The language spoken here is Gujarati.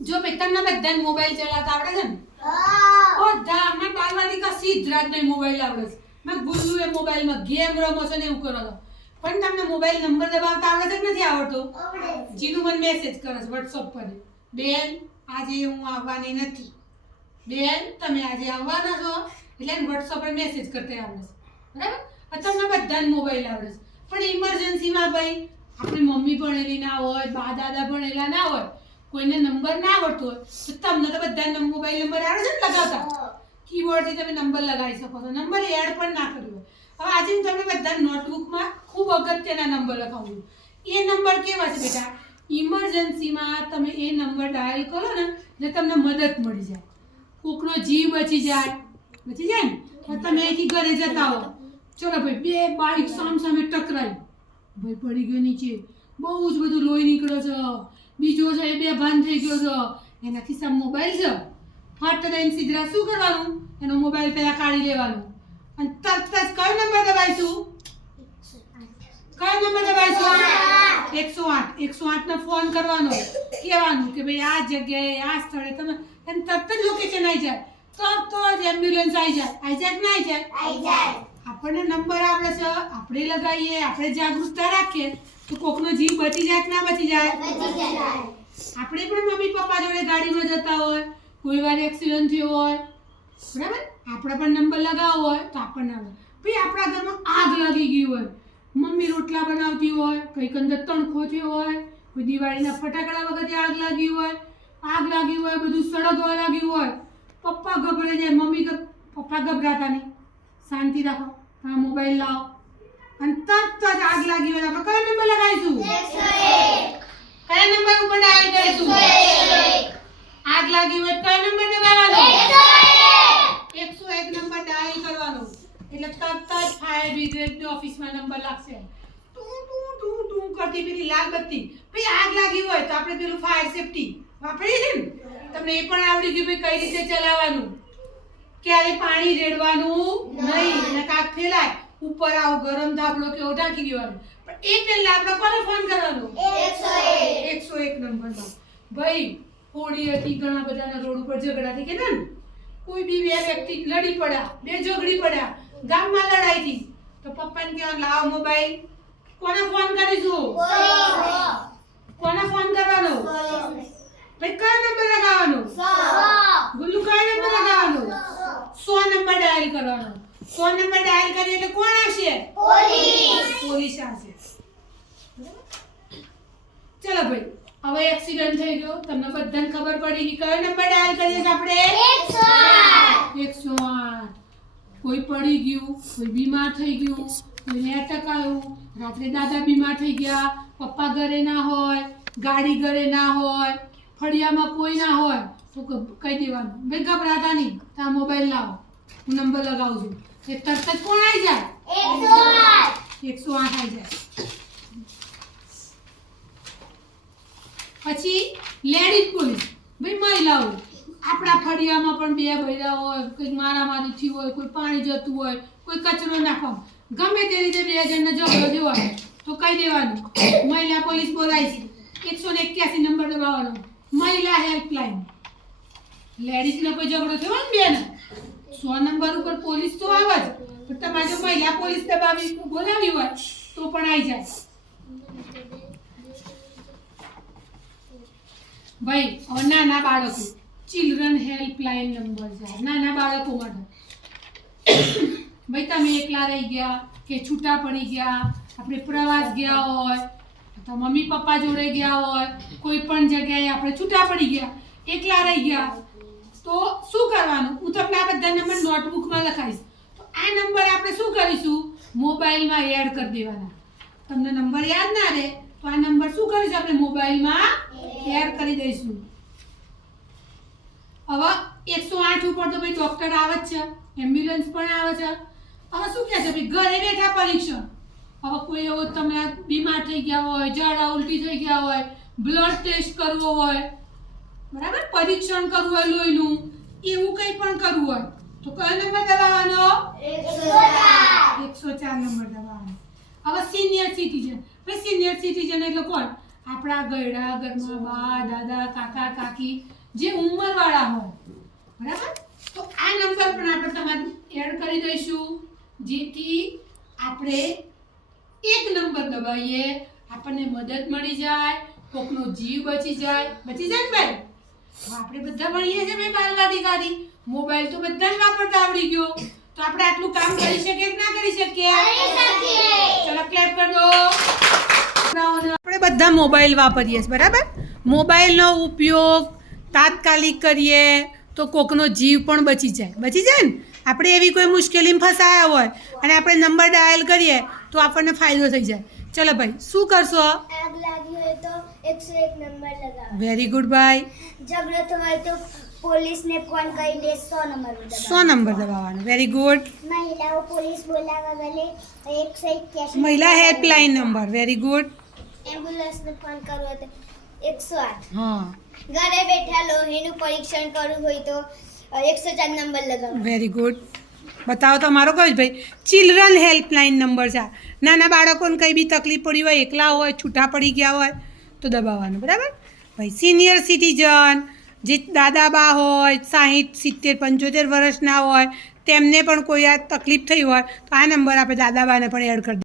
જો ભાઈ તમને બધાને મોબાઈલ ચલાવતા આવડે છે ને? બધા અમે બાલવાડી કા સીધરાજ નહીં મોબાઈલ આવડે છે. મેં ગુલ્લુ એ મોબાઈલમાં ગેમ રમો છો ને એવું કરો છો. પણ તમને મોબાઈલ નંબર દબાવતા આવડે છે કે નથી આવડતો? જીનુ મને મેસેજ કરે છે WhatsApp પર. બેન આજે હું આવવાની નથી. બેન તમે આજે આવવાના છો? એટલે WhatsApp પર મેસેજ કરતે આવડે છે. બરાબર? તમને બધાને મોબાઈલ આવડે છે. પણ ઇમરજન્સીમાં ભાઈ આપણી મમ્મી ભણેલી ના હોય, બા દાદા ભણેલા ના હોય, કોઈને નંબર ના આવડતો હોય તો તમને તો બધાને મોબાઈલ નંબર આવડે છે ને લગાવતા? કીબોર્ડથી તમે નંબર લગાવી શકો છો. નંબર એડ પણ ના કર્યો. હવે આજે હું તમને બધા નોટબુકમાં ખૂબ અગત્યના નંબર લખાવું છું. એ નંબર કેવા છે બેટા? ઇમરજન્સીમાં તમે એ નંબર ડાયલ કરો ને એટલે તમને મદદ મળી જાય. કોકનો જીવ બચી જાય ને તમે અહીંથી ઘરે જતા હો. ચલો ભાઈ બે બાઈક સામે ટકરાઈ, ભાઈ પડી ગયો નીચે, બહુ જ બધું લોહી નીકળે છે, બીજો છે એ બેભાન થઈ ગયો છે, એના ખિસ્સામાં મોબાઈલ છે. ફટ દઈને સીધા શું કરવાનું? એનો મોબાઈલ પહેલા કાઢી લેવાનો અને તરત જ કયો નંબર દબાઈશું? કયો નંબર દબાઈશું? 108. 108 નો ફોન કરવાનો, કહેવાનું કે ભાઈ આ જગ્યાએ આ સ્થળે તમે એને તરત જ લોકેશન આવી જાય. તરત જ એમ્બ્યુલન્સ આવી જાય. આવી જાય કે ના આવી જાય? આવી જાય. આપણને નંબર આવડે છે, આપણે લગાવીએ, આપણે જાગૃતતા રાખીએ તો કોકનો જીવ બચી જાય કે ના બચી જાય? બચી જાય. આપણે પણ મમ્મી પપ્પા જોડે ગાડીમાં જતા હોય, કોઈ વાર એક્સિડન્ટ થયો હોય, બરાબર? આપણે પણ નંબર લગાવવો હોય તો આપણને આવે. ભાઈ આપણા ઘરમાં આગ લાગી ગઈ હોય, મમ્મી રોટલા બનાવતી હોય, કંઈક અંદર તણખો થયો હોય, કોઈ દિવાળીના ફટાકડા વખતે આગ લાગી હોય, બધું સળગવા લાગ્યું હોય, પપ્પા ગભરાઈ જાય, પપ્પા ગભરાતા નહીં. શાંતિ રાખો, હા મોબાઈલ લાવો અને તરત જ આગ લાગી હોય આપણે કયો નંબર લગાવીશું? 101. કયા નંબર ઉપર ડાયલ કરીશું? 101. આગ લાગી હોય કયો નંબર દબાવવાનો? 101 નંબર ડાયલ કરવાનો. એટલે તરત જ ફાયર બ્રિગેડની ઓફિસમાં નંબર લાગશે. ટૂ ટૂ ટૂ ટૂ કરતી પેલી લાલ બત્તી. ભાઈ આગ લાગી હોય તો આપણે પેલું ફાયર સેફટી વાપરીએ છીએ ને, તમને એ પણ આવડી ગયું ભાઈ કઈ રીતે ચલાવવાનું. ક્યારે પાણી રેડવાનું નહીં અને કાક ફેલાય ઉપર આવો ગરમ ધાબળો કેવો ઢાંકી દેવાનો. પણ એ પહેલા આપણે કોને ફોન કરવાનો? 101 નંબરમાં. ભાઈ હોળી હતી, ઘણા બધાના રોડ ઉપર ઝઘડા થઈ ગયા ને, કોઈ બી બે વ્યક્તિ લડી પડ્યા, બે ઝઘડી પડ્યા, ગામમાં લડાઈ થઈ તો પપ્પાને કહેવાનું લાવો મોબાઈલ. કોને ફોન કરીશું? કોને ફોન કરવાનો? ભાઈ કયો નંબર લગાવવાનો? ગુલ્લુ કયો નંબર લગાવવાનો? 100 નંબર ડાયલ કરવાનો. 100 નંબર ડાયલ કરીએ એટલે કોણ આવશે? પોલીસ આવશે. ચલો ભાઈ હવે એક્સિડન્ટ થઈ ગયો, તમને બધાને ખબર પડી કે કયો નંબર ડાયલ કરીએ છીએ આપણે? 108. કોઈ પડી ગયું, કોઈ બીમાર થઈ ગયું, કોઈને એટેક આવ્યું, રાત્રે દાદા બીમાર થઈ ગયા, પપ્પા ઘરે ના હોય, ગાડી ઘરે ના હોય, ફળિયામાં કોઈ ના હોય તો કહી દેવાનું ભાઈ ગભરાતા નહીં, આ મોબાઈલ લાવો, હું નંબર લગાવું છું. એ તરત જ કોણ આવી જાય? 108 આવી જાય. પછી લેડીઝ પોલીસ, ભાઈ મહિલાઓ. આપણા ફળિયામાં પણ બે બૈરા હોય, કંઈક મારામારી થઈ હોય, કોઈ પાણી જતું હોય, કોઈ કચરો નાખવા, ગમે તે રીતે બે જણને ઝઘડો થયો હોય તો કહી દેવાનું મહિલા પોલીસ બોલાય છે. 181 નંબર દબાવવાનો, મહિલા હેલ્પલાઇન. લેડીઝને કોઈ ઝઘડો થયો હોય ને બેન, 100 નંબર ઉપર પોલીસ તો આવે જ, પણ તમારે જો મહિલા પોલીસ દબાવી બોલાવી હોય તો પણ આવી જાય. ભાઈ હવે નાના બાળકો, ચિલ્ડ્રન હેલ્પલાઇન નંબર છે નાના બાળકો માટે. ભાઈ તમે એકલા રહી ગયા કે છૂટા પડી ગયા, આપણે પ્રવાસ ગયા હોય તો મમ્મી પપ્પા જોડે ગયા હોય, કોઈ પણ જગ્યાએ આપણે છૂટા પડી ગયા, એકલા રહી ગયા તો શું કરવાનું? હું તમને આ બધા નંબર નોટબુકમાં લખાઈશ. તો આ નંબર આપણે શું કરીશું? મોબાઈલમાં એડ કરી દેવાના. તમને નંબર યાદ ના રહે તો આ નંબર શું કરીશું? આપણે મોબાઈલમાં એડ કરી દઈશું. હવે 108 ઉપર તો ભાઈ ડોક્ટર આવે જ છે, એમ્બ્યુલન્સ પણ આવે છે. હવે શું કહે છે ભાઈ ઘરે બેઠા પરીક્ષણ. હવે કોઈ એવો તમે બીમાર થઈ ગયા હોય, ઝાડા ઉલટી થઈ ગયા હોય, બ્લડ ટેસ્ટ કરવો હોય, બરાબર, પરીક્ષણ કરવું હોય લોહીનું, એવું કંઈ પણ કરવું હોય તો કયો નંબર દબાવવાનો? 104 નંબર દબાવવાનો. હવે સિનિયર સિટીઝન. ભાઈ સિનિયર સિટીઝન એટલે કોણ? આપણા ઘરડા ઘરમાં બા દાદા કાકા કાકી જે ઉંમરવાળા હોય બરાબર, તો આ નંબર પણ આપણે તમારે એડ કરી દઈશું, જેથી આપણે એક નંબર દબાવીએ આપણને મદદ મળી જાય, કોકનો જીવ બચી જાય ને ભાઈ. આપણે બધા ભણીએ છીએ ભાઈ બાલવાટિકાથી, મોબાઈલ તો બધા જ વાપરતા આવડી ગયો, તો આપણે આટલું કામ કરી શકીએ કે ના કરી શકીએ? ચલો ક્લેપ કરી દો. આપણે બધા મોબાઈલ વાપરીએ છીએ બરાબર, મોબાઈલનો ઉપયોગ તાત્કાલિક કરીએ તો કોકનો જીવ પણ બચી જાય ને. આપણે એવી કોઈ મુશ્કેલીમાં ફસાયા હોય અને આપણે નંબર ડાયલ કરીએ તો આપણને ફાયદો થઈ જાય. ચલો ભાઈ શું કરશો? આગ લાગી હોય તો 101 નંબર લગાવો. વેરી ગુડ ભાઈ. ઝઘડો થયો તો પોલીસને ફોન કરીને 100 નંબર દબાવો. 100 નંબર દબાવવાનો. Very good. મહિલાઓ પોલીસ બોલાવવા ગલે 181 મહિલા હેલ્પલાઇન નંબર. Very good. એમ્બ્યુલન્સને ફોન કરવો હોય તો 108. હા ઘરે બેઠા લોહીનું પરીક્ષણ કરવું હોય તો 104 નંબર લગાવો. Very good. બતાવો તમારો કયો ભાઈ? ચિલ્ડ્રન હેલ્પલાઇન નંબર છે. નાના બાળકોને કંઈ બી તકલીફ પડી હોય, એકલા હોય, છૂટા પડી ગયા હોય તો દબાવવાનું બરાબર. ભાઈ સિનિયર સિટીઝન જે દાદા બા હોય, 60 70 75 વર્ષના હોય, તેમને પણ કોઈ આ તકલીફ થઈ હોય તો આ નંબર આપણે દાદા બાને પણ એડ કરી